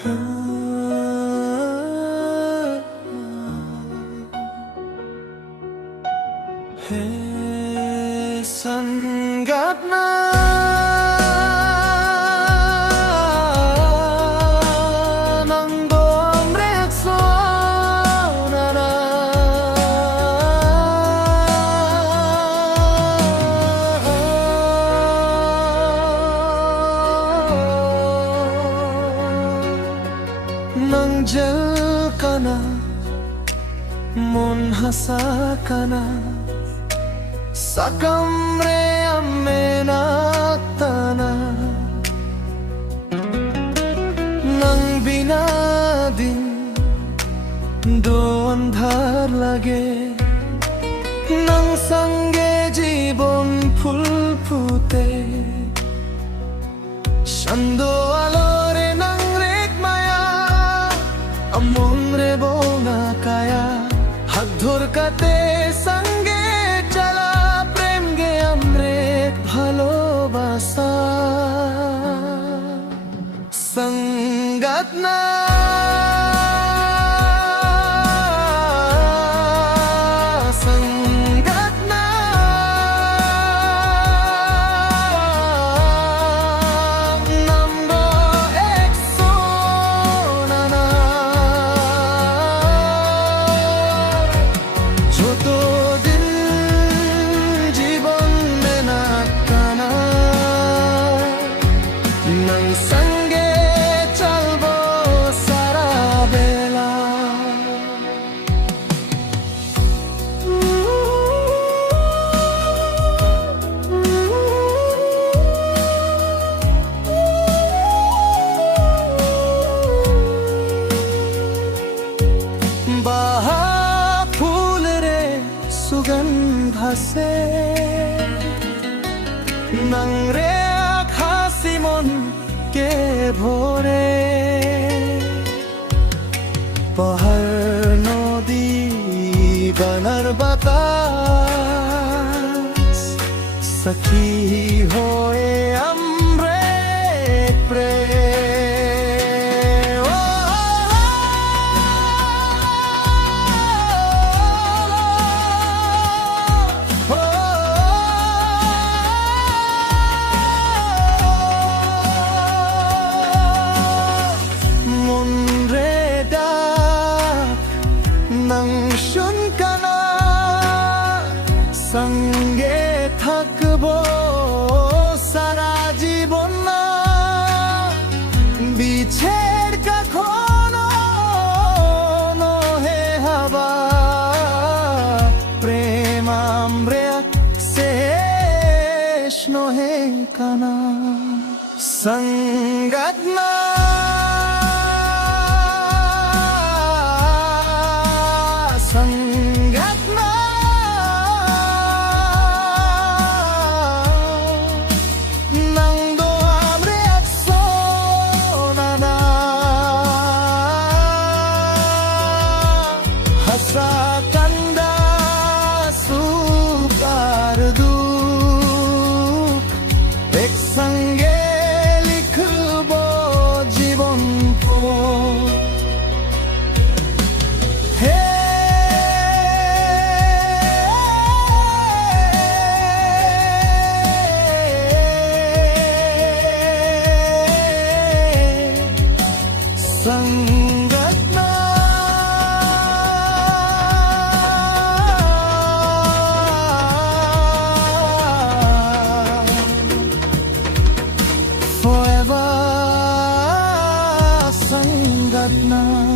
Hey, sangat na ng buong reaksyon na nandiyan ka na, munhasa ka na sa kamre amenatana nang binading do andhar lage nang sange জীবন ফুল ফুটে sando alore nang rek maya amon re bonga kaya hat dhor kate sange ভালোবাসা সঙ্গত না সঙ্গত না নম্বর একশো না যত nang sange chalbo sara bela baha phul re sugandha se nang re মন কে ভরে পাহাড় নদী বানার বাতাস সখী হয়ে আমরে প্রেম nang shun ka na sange thakbo sara jibon na bichher kakhono nohe haba prem amre shesh nohe kana sangat na sangat na nang doam reaksyon na hasatanda sukar dukh ek sange likhbo জীবন পথ sangat na forever sangat na